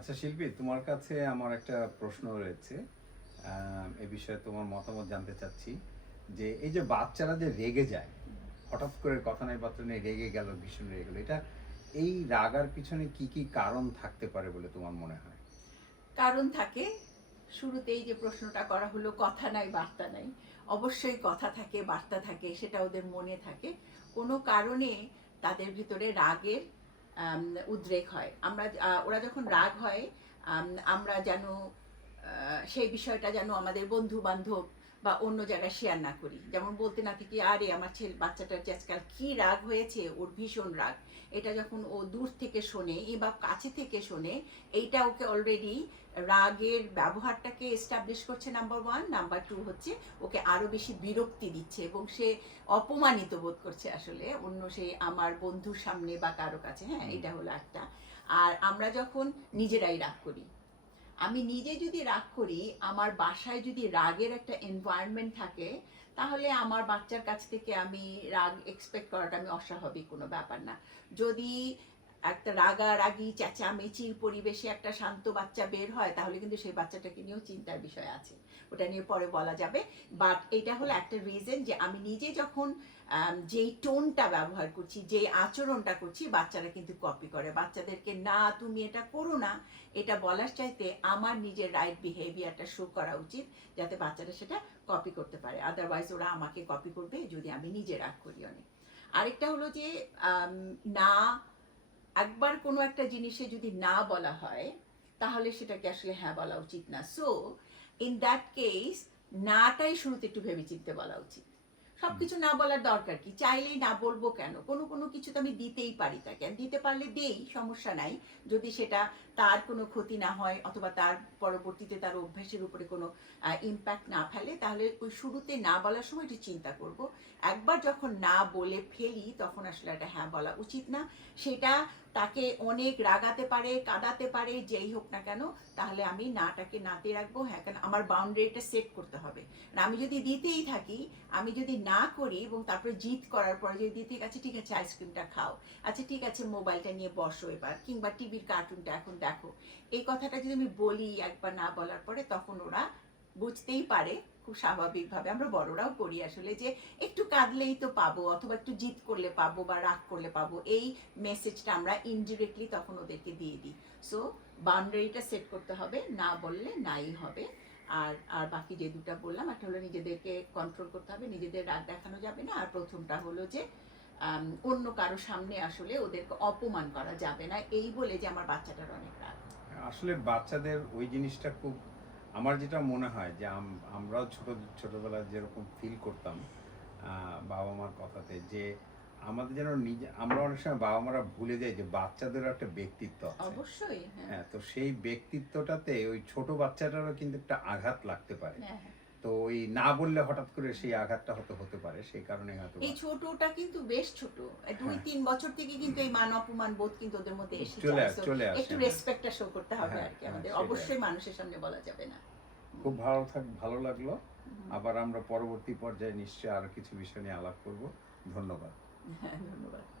আচ্ছা শিল্পী, তোমার কাছে আমার একটা প্রশ্ন রয়েছে। এ বিষয়ে তোমার মতামত জানতে চাচ্ছি। যে এই যে বাচ্চারা যে রেগে যায়, হঠাৎ করে কথা নাই বার্তা নেই রেগে গেল, ভীষণ রেগে গেল, এটা এই রাগার পিছনে কি কি কারণ থাকতে পারে বলে তোমার মনে হয়? কারণ থাকে। শুরুতেই যে প্রশ্নটা করা হলো, কথা নাই, বার্তা নাই, অবশ্যই কথা থাকে, বার্তা থাকে, সেটা ওদের মনে থাকে। কোনো কারণে তাদের ভিতরে রাগের উদ্রেক হয়। আমরা ওরা যখন রাগ হয় আমরা যেন সেই বিষয়টা যেন আমাদের বন্ধু বান্ধব বা অন্য জায়গায় শেয়ার না করি। যেমন বলতে না থাকি আরে আমার ছেলে বাচ্চাটার যে আজকাল কি রাগ হয়েছে ওর ভীষণ রাগ। এটা যখন ও দূর থেকে শোনে বা কাছে থেকে শোনে এইটা ওকে অলরেডি রাগের ব্যবহারটাকে এস্টাবলিশ করছে নাম্বার ওয়ান নাম্বার টু হচ্ছে ওকে আরও বেশি বিরক্তি দিচ্ছে এবং সে অপমানিত বোধ করছে আসলে অন্য সেই আমার বন্ধুর সামনে বা কারও কাছে। হ্যাঁ এটা হলো একটা। আর আমরা যখন নিজেরাই রাগ করি আমি নিজে যদি রাগ করি, আমার বাসায় যদি রাগের একটা এনভায়রনমেন্ট থাকে, তাহলে আমার বাচ্চার কাছ থেকে আমি রাগ এক্সপেক্ট করাটা আমি অস্বাভাবিক কোনো ব্যাপার না। যদি একটা রাগারাগি চেঁচামেচির পরিবেশে একটা শান্ত বাচ্চা বের হয়, তাহলে কিন্তু সেই বাচ্চাটাকে নিয়েও চিন্তার বিষয় আছে। ওটা নিয়ে পরে বলা যাবে। বাট এটা হলো একটা রিজন যে আমি নিজে যখন যেই টোনটা ব্যবহার করছি, যেই আচরণটা করছি, বাচ্চারা কিন্তু কপি করে। বাচ্চাদেরকে, না, তুমি এটা করো না। এটা বলার চাইতে আমার নিজের রাইট বিহেভিয়ারটা শো করা উচিত, যাতে বাচ্চারা সেটা কপি করতে পারে। আদারওয়াইজ ওরা আমাকে কপি করবে যদি আমি নিজে রাগ করি অনেক। আরেকটা হলো যে না একবার কোনো একটা জিনিসে যদি না বলা হয়, তাহলে সেটাকে আসলে হ্যাঁ বলা উচিত না। সো ইন দ্যাট কেস নাটাই শুরুতে একটু ভেবে চিনতে বলা উচিত। সবকিছু না বলার দরকার কি? চাইলেই না বলব কেন? কোনো কোনো কিছু তো আমি দিতেই পারি তাকে। দিতে পারলে দেই, সমস্যা নাই। যদি সেটা তার কোনো ক্ষতি না হয় অথবা তার পরবর্তীতে তার অভ্যাসের উপরে কোনো ইম্প্যাক্ট না ফেলে, তাহলে ওই শুরুতে না বলার সময় একটু চিন্তা করব। একবার যখন না বলে ফেলি, তখন আসলে একটা হ্যাঁ বলা উচিত না। সেটা তাকে অনেক রাগাতে পারে, কাঁদাতে পারে, যেই হোক না কেন, তাহলে আমি নাটাকে নাতে রাখব। হ্যাঁ কেন? আমার বাউন্ডারিটা সেট করতে হবে। আমি যদি দিতেই থাকি, আমি যদি না করি এবং তারপরে জিত করার পরে যদি দিতে আচ্ছা ঠিক আছে, আইসক্রিমটা খাও। আচ্ছা ঠিক আছে, মোবাইলটা নিয়ে বসো এবার। কিংবা টিভির কার্টুনটা এখন দেখো। এই কথাটা যদি আমি বলি একবার না বলার পরে, তখন ওরা বুঝতেই পারে খুব স্বাভাবিকভাবে। আমরা বড়রাও করি আসলে যে একটু কাঁদলেই তো পাবো, অথবা একটু জিত করলে পাবো বা রাগ করলে পাবো। এই মেসেজটা আমরা ইনডিরেক্টলি তখন ওদেরকে দিয়ে দিই। সো বাউন্ডারিটা সেট করতে হবে, না বললে নাই হবে। আর আর বাকি যে দুটা বললাম, একটা হলো নিজেদেরকে কন্ট্রোল করতে হবে, নিজেদের রাগ দেখানো যাবে না, আর প্রথমটা হলো যে অন্য কারও সামনে আসলে ওদেরকে অপমান করা যাবে না, এই বলে যে আমার বাচ্চাটার অনেক রাগ। আসলে বাচ্চাদের ওই জিনিসটা খুব, আমার যেটা মনে হয় যে আমরাও ছোট, ছোটবেলায় যেরকম ফিল করতাম বাবা মার কথাতে যে আমাদের যেন নিজে আমরা অনেক সময় বাবা মারা ভুলে যাই যে বাচ্চাদেরও একটা ব্যক্তিত্ব আছে। অবশ্যই হ্যাঁ। হ্যাঁ তো সেই ব্যক্তিত্বটাতে ওই ছোট বাচ্চাটারও কিন্তু একটা আঘাত লাগতে পারে। হ্যাঁ, হ্যাঁ। তো ওই না বললে হঠাৎ করে সেই আঘাতটা হতে হতে পারে সেই কারণে হয়তো এই ছোটটা কিন্তু বেশ ছোট। এই দুই। তিন বছর থেকে কিন্তু এই মান অপমান বোধ কিন্তু ওদের মধ্যে এসেছে। চলে চলে আসে একটু। রেসপেক্টটা শো করতে হবে আর কি আমাদের। অবশ্যই মানুষের সামনে বলা যাবে না। খুব ভালো থাক ভালো লাগল। আবার আমরা পরবর্তী পর্যায়ে নিশ্চয়ই আরও কিছু বিষয় নিয়ে আলাপ করব। ধন্যবাদ। ধন্যবাদ